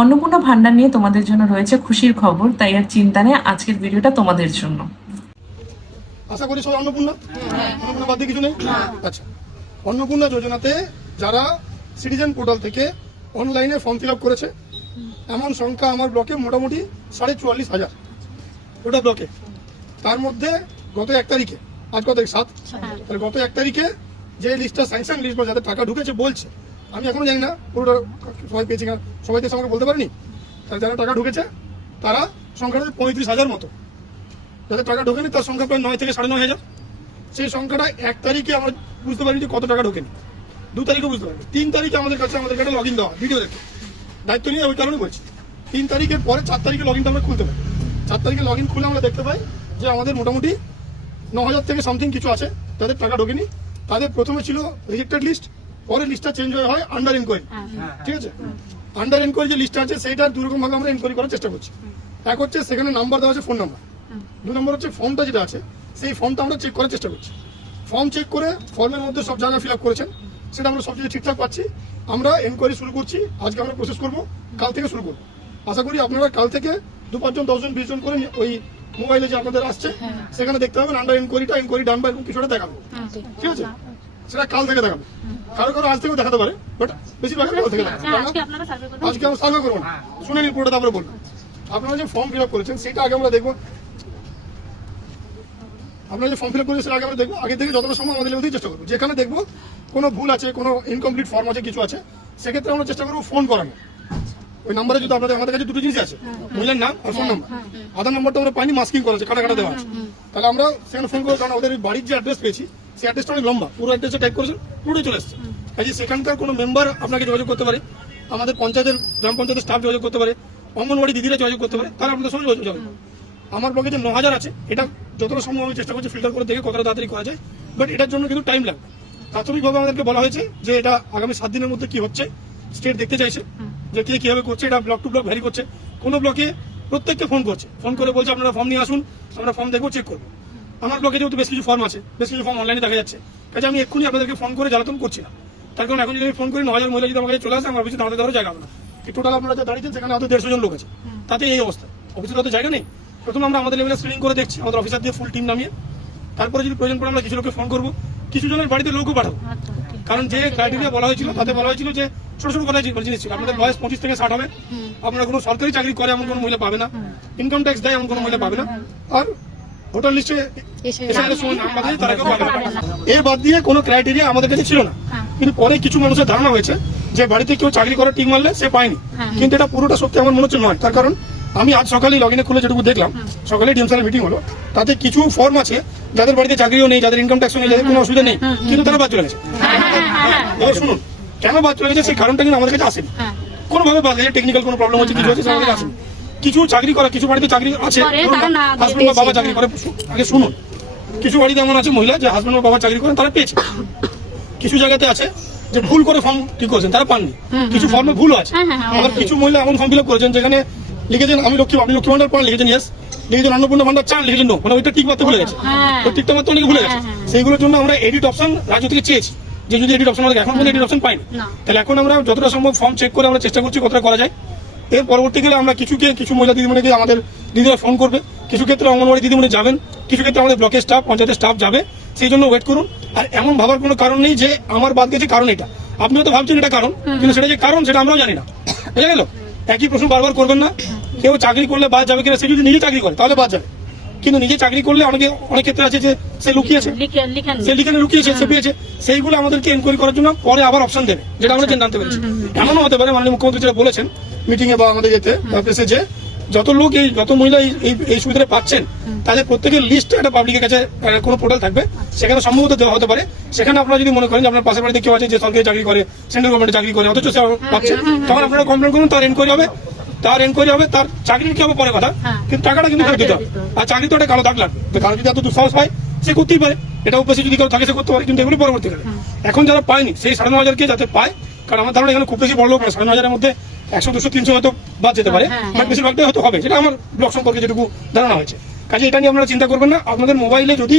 অন্নপূর্ণা ভান্ডার নিয়ে তোমাদের জন্য রয়েছে খুশির খবর, তাই আর চিন্তা নেই, আজকের ভিডিওটা তোমাদের জন্য। আশা করি সবাই অন্নপূর্ণা বাদ দিয়ে কিছু নেই। আচ্ছা, অন্নপূর্ণা যোজনাতে যারা সিটিজেন পোর্টাল থেকে অনলাইনে ফর্ম ফিল আপ করেছে এমন সংখ্যা আমার ব্লকে মোটামুটি 44,500 ওটা ব্লকে। তার মধ্যে গত 1 তারিখে, আজ কত 7, তাহলে গত 1 তারিখে যে লিস্টটা স্যাংশন লিস্ট বা যাদের টাকা ঢুকেছে বলছে, আমি এখনো জানি না পুরোটা সবাই পেয়েছি কিনা, সবাই তো আমাকে বলতে পারেনি। তাহলে যারা টাকা ঢুকেছে তারা সংখ্যাটা 35,000 মতো, যাদের টাকা ঢোকেনি তার সংখ্যা প্রায় 9 থেকে 9,500। সেই সংখ্যাটা 1 তারিখে আমরা বুঝতে পারি যে কত টাকা ঢোকেনি, 2 তারিখে বুঝতে পারি, 3 তারিখে আমাদের কাছে লগ ইন দেওয়া ভিডিও দেখে দায়িত্ব নিয়ে ওই কারণে বলছি। 3 তারিখের পরে 4 তারিখে লগ ইনটা আমরা খুলতে পারি। 4 তারিখে লগ ইন খুলে আমরা দেখতে পাই যে আমাদের মোটামুটি 9,000 থেকে সামথিং কিছু আছে যাদের টাকা ঢোকেনি। তাদের প্রথমে ছিল রিজেক্টেড লিস্ট, পরে লিস্টটা চেঞ্জ হয়ে হয় আন্ডার এনকোয়ারি। ঠিক আছে, আন্ডার এনকোয়ারি যে লিস্টটা আছে সেইটা দুরকম ভাবে আমরা এনকোয়ারি করার চেষ্টা করছি। এক হচ্ছে সেখানে নাম্বার দেওয়া আছে, ফোন নাম্বার। 2 নম্বর হচ্ছে ফর্মটা যেটা আছে সেই ফর্মটা আমরা চেক করার চেষ্টা করছি। ফর্ম চেক করে ফর্মের মধ্যে সব জায়গা ফিল আপ করেছেন, সেটা আমরা সব কিছু ঠিকঠাক পাচ্ছি। আমরা এনকোয়ারি শুরু করছি, আজকে আমরা প্রসেস করবো, কাল থেকে শুরু করবো। আশা করি আপনারা কাল থেকে 2-5 জন 10 জন 20 জন করে ওই মোবাইলে যে আপনাদের আসছে সেখানে দেখতে পাবেন আন্ডার এনকোয়ারি ডান বা এরকম কিছুটা দেখাবো। ঠিক আছে, সেটা কাল থেকে দেখাবো। কারো আজ থেকেও দেখাতে পারে, বাট বেশিরভাগ কাল থেকে দেখাবো। আজকে আমরা সার্ভে করবো না, শুনে নিন পুরোটা, তারপরে বলবো। আপনারা যে ফর্ম ফিল আপ করেছেন সেটা আগে আমরা দেখবো। আপনারা যে ফর্ম ফিল আপ করেছেন সেটা আগে আমরা দেখবো। আগে থেকে যতটা সম্ভব আমাদের লেভেল চেষ্টা করবো। যেখানে দেখবো কোনো ভুল আছে, কোনো ইনকমপ্লিট ফর্ম আছে, কিছু আছে, সেক্ষেত্রে আমরা চেষ্টা করবো ফোন করানো। ওই নাম্বারে যদি আমাদের কাছে 2টো জিনিস আছে, মহিলার নাম আর ফোন নাম্বার। আধার নাম্বারটা আমরা পাইনি, মাস্কিং করা আছে, কাটা দেওয়া আছে। তাহলে আমরা সেখানে ফোন করবো, কারণ ওদের বাড়ির যে অ্যাড্রেস পেয়েছি সেই অ্যাড্রেসটা অনেক লম্বা, পুরো অ্যাড্রেসে টাইপ করেছেন, পুরোটাই চলে এসছে। কাজে সেখানকার কোনো মেম্বার আপনাকে যোগাযোগ করতে পারে, আমাদের পঞ্চায়েতের গ্রাম পঞ্চায়েতের স্টাফ যোগাযোগ করতে পারে, অঙ্গনওয়াড়ি দিদিরা যোগাযোগ করতে পারে, তারা আপনাদের সঙ্গে যোগাযোগ। আমার ব্লকে যে 9,000 আছে, এটা যতটা সম্ভব আমি চেষ্টা করছি ফিল্টার করে দেখে কতটা তাড়াতাড়ি করা যায়, বাট এটার জন্য কিন্তু টাইম লাগবে। প্রাথমিকভাবে আমাদেরকে বলা হয়েছে যে এটা আগামী 7 দিনের মধ্যে কি হচ্ছে স্টেট দেখতে চাইছে, যে কে কিভাবে করছে, এটা ব্লক টু ব্লক ভ্যারি করছে। কোনো ব্লকে প্রত্যেককে ফোন করছে, ফোন করে বলছে আপনারা ফর্ম নিয়ে আসুন, আমরা ফর্ম দেখবো, চেক করবো। আমার ব্লকে যেহেতু বেশ কিছু ফর্ম আছে, বেশ কিছু ফর্ম অনলাইনে দেখা যাচ্ছে, কাজে আমি এক্ষুনি আপনাদেরকে ফোন করে জ্বালাতন করছি না। তার কারণ এখন যদি আমি ফোন করি 9,000 মহিলা যদি আমার কাছে চলে আসে, আমার অফিসে দাঁড়াতে দেওয়ার জায়গা হবে না। টোটাল আপনারা যে দাঁড়িয়েছেন সেখানে হয়তো 150 জন লোক আছে, তাতে এই অবস্থা, অফিসের হয়তো জায়গা নেই। প্রথমে আমরা আমাদের লেভেলে স্ক্রিনিং করে দেখছি, আমাদের অফিসার দিয়ে ফুল টিম নামিয়ে, তারপরে যদি প্রয়োজন পড়ে আমরা কিছু লোককে ফোন করবো, কিছু জনের বাড়িতে লোকও পাঠাবো। কারণ যে ক্রাইটেরিয়া বলা হয়েছিল তাতে বলা হয়েছিল যে ছোট ছোট কথা জিনিস ছিল, আপনাদের বয়স 25 থেকে 60 হবে, আপনারা কোনো সরকারি চাকরি করে এমন কোনো মহিলা পাবে না, ইনকাম ট্যাক্স দেয় এমন কোনো মহিলা পাবে না, আর ভোটার লিস্টে এর বাদ দিয়ে কোনো ক্রাইটেরিয়া আমাদের কাছে ছিল না। কিন্তু পরে কিছু মানুষের ধারণা হয়েছে যে বাড়িতে কেউ চাকরি করার টিক মারলে সে পায়নি, কিন্তু এটা পুরোটা সত্যি আমার মনে হচ্ছে নয়। তার কারণ আমি আজ সকালেই লগ ইনে খুলে যেটুকু দেখলাম, সকালে ডিএম স্যারের মিটিং হলো, তাতে কিছু ফর্ম আছে যাদের বাড়িতে চাকরিও নেই, যাদের ইনকাম ট্যাক্সও নেই, যাদের কোনো অসুবিধা নেই, কিন্তু তারা বাদ চলে গেছে। শুনুন, কেন বাদ চলে গেছে সেই কারণটা কিন্তু আমাদের কাছে আসেনি, কোনোভাবে বাদ গেছে, টেকনিক্যাল কোনো প্রবলেম হচ্ছে, কিছু হচ্ছে, আমাদের কাছে আসেনি। কিছু চাকরি করা, কিছু বাড়িতে চাকরি আছে, হাজবেন্ড বা বাবা চাকরি করে, আগে শুনুন, কিছু বাড়িতে এমন আছে মহিলা যে হাজবেন্ড বা বাবা চাকরি করেন, তারা পেয়েছে। কিছু জায়গাতে আছে যে ভুল করে ফর্ম ঠিক করেছেন, তারা পাননি, কিছু ফর্মে ভুলও আছে। আবার কিছু মহিলা এমন ফর্ম ফিল আপ করেছেন যেখানে লিখেছেন আপনি লক্ষ্মী ভান্ডার পান, লিখেছেন ইয়েস, লিখেছেন অন্নপূর্ণা ভান্ডার চান, লিখেছেন নো, মানে ওইটা ঠিক মাত্র ভুলে গেছে, ওই ঠিকটা মাত্র অনেকে ভুলে গেছে। সেইগুলোর জন্য আমরা এডিট অপশন রাজ্য থেকে চেয়েছি, যে যদি এডিট অপশন আমাদের এখন পর্যন্ত এডিট অপশন পাইনি, তাহলে এখন আমরা যতটা সম্ভব ফর্ম চেক করে আমরা চেষ্টা করছি কতটা করা যায়। এর পরবর্তীকালে আমরা কিছু মহিলা দিদিমণিকে আমাদের দিদিরা ফোন করবে, কিছু ক্ষেত্রে অঙ্গনওয়াড়ি দিদিমণি যাবেন, কিছু ক্ষেত্রে আমাদের ব্লকের স্টাফ, পঞ্চায়েতের স্টাফ যাবে, সেই জন্য ওয়েট করুন। আর এমন ভাবার কোনো কারণ নেই যে আমার বাদ গেছে কারণ এটা, আপনিও তো ভাবছেন এটা কারণ, কিন্তু সেটা যে কারণ সেটা আমরাও জানি না, বুঝা গেল? একই প্রশ্ন বারবার করবেন না। কেউ চাকরি করলে বাদ যাবে কিনা, সে যদি নিজে চাকরি করে তাহলে বাদ যাবে, কিন্তু নিজে চাকরি করলে অনেক ক্ষেত্রে আছে যে সে লুকিয়েছে, সে লিখানে লুকিয়েছে, সে পেয়েছে, সেইগুলো আমাদেরকে এনকোয়ারি করার জন্য পরে আবার অপশন দেবে, যেটা আমরা জানতে পেরেছি। এমনও হতে পারে মাননীয় মুখ্যমন্ত্রী যেটা বলেছেন মিটিং এ বা আমাদের এতে প্রেসে, যে যত মহিলা এই সুবিধাটা পাচ্ছেন তাদের প্রত্যেকের লিস্ট একটা পাবলিকের কাছে কোনো পোর্টাল থাকবে, সেখানে সম্ভবত দেওয়া হতে পারে। সেখানে আপনারা যদি মনে করেন যে আপনার পাশের বাড়িতে কেউ আছে যে সরকারি চাকরি করে, সেন্ট্রাল গভর্নমেন্টে চাকরি করে, অথচ সে পাচ্ছে, তখন আপনারা কমপ্লেন করুন, তার এনকোয়ারি হবে, তার চাকরির কি হবে পরে কথা, কিন্তু টাকাটা কিন্তু ফেরত দিতে হবে। আর চাকরি তো একটা কালো দাগ লাগবে, কারো যদি এত দুঃসাহস পায় সে করতেই পারে, এটা অভ্যাসে যদি কেউ থাকে সে করতে পারে, কিন্তু এগুলো পরবর্তীকালে। এখন যারা পায়নি সেই 9,500-কে যাতে পায়, কারণ আমার ধারণা এখানে খুব বেশি বড় লোক না, 9,500-এর মধ্যে 100, 200, 300 হয়তো বাদ যেতে পারে, বাট বেশিরভাগটাই হয়তো হবে, সেটা আমার ব্লক সম্পর্কে যেটুকু ধারণা হয়েছে। কাজে এটা নিয়ে আপনারা চিন্তা করবেন না। আপনাদের মোবাইলে যদি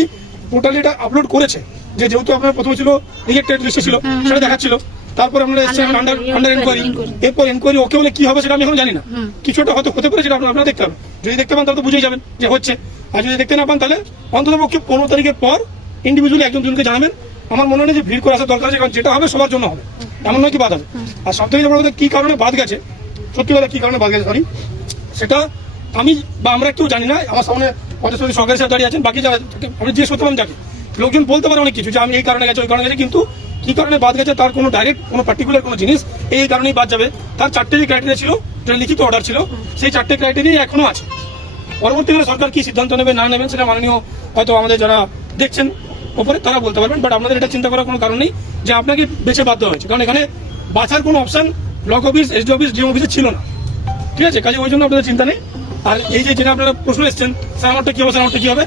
পোর্টালে এটা আপলোড করেছে, যেহেতু আপনার প্রথমে ছিল রিজেক্টেড লিস্টে ছিল, সেটা দেখাচ্ছিল, তারপর আপনারা এসেছেন আন্ডার এনকোয়ারি, এরপর এনকোয়ারি ওকে বলে কি হবে সেটা আমি এখন জানি না। কিছু একটা হয়তো হতে পারে, সেটা আপনারা দেখতে পাবেন। যদি দেখতে পান তাহলে তো বুঝেই যাবেন যে হচ্ছে, আর যদি দেখতে না পান তাহলে অন্তত পক্ষে 15 তারিখের পর ইন্ডিভিজুয়ালি একজন দুজনকে জানাবেন। আমার মনে হয় না যে ভিড় করে আসার দরকার আছে, কারণ যেটা হবে সবার জন্য হবে, এমন নয় কি বাদ হবে। আর সব থেকে বড় কথা, কি কারণে বাদ গেছে, সত্যি কথা কি কারণে বাদ গেছে সরি, সেটা আমি বা আমরা কেউ জানি না। আমার সামনে পঞ্চায়েত সরকারি সাহেব দাঁড়িয়ে আছেন, বাকি যারা আমি জিজ্ঞেস করতে পারেন যাকে, লোকজন বলতে পারে অনেক কিছু যে আমি এই কারণে গেছে ওই কারণে গেছে, কিন্তু কি কারণে বাদ গেছে তার কোনো ডাইরেক্ট কোনো পার্টিকুলার কোনো জিনিস এই কারণেই বাদ যাবে, তার 4টে যে ক্রাইটেরিয়া ছিল, যেটা লিখিত অর্ডার ছিল, সেই 4টে ক্রাইটেরিয়া এখনো আছে। পরবর্তীকালে সরকার কি সিদ্ধান্ত নেবে না নেবেন সেটা মাননীয় হয়তো আমাদের যারা দেখছেন ওপরে তারা বলতে পারবেন, বাট আপনাদের এটা চিন্তা করার কোনো কারণ নেই যে আপনাকে বেছে বাধ্য হয়েছে, কারণ এখানে বাছার কোনো option block office, SD office, DM অফিসে ছিল না। ঠিক আছে, কাজে ওই জন্য আপনাদের চিন্তা নেই। আর এই যে যেটা আপনারা প্রশ্ন এসছেন, স্যার আমারটা কি হবে, স্যার আমারটা কি হবে,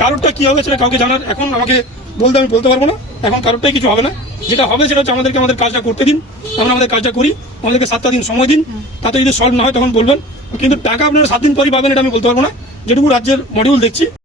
কারোরটা কি হবে সেটা কাউকে জানার এখন আমাকে বলতে আমি বলতে পারবো না। এখন কারোরটাই কিছু হবে না, যেটা হবে সেটা হচ্ছে আমাদেরকে আমাদের কাজটা করতে দিন, আমরা আমাদের কাজটা করি, আমাদেরকে 7টা দিন সময় দিন, তাতে যদি সলভ না হয় তখন বলবেন। কিন্তু টাকা আপনারা 7 দিন পরই পাবেন এটা আমি বলতে পারবো না, যেটুকু রাজ্যের মডিউল দেখছি।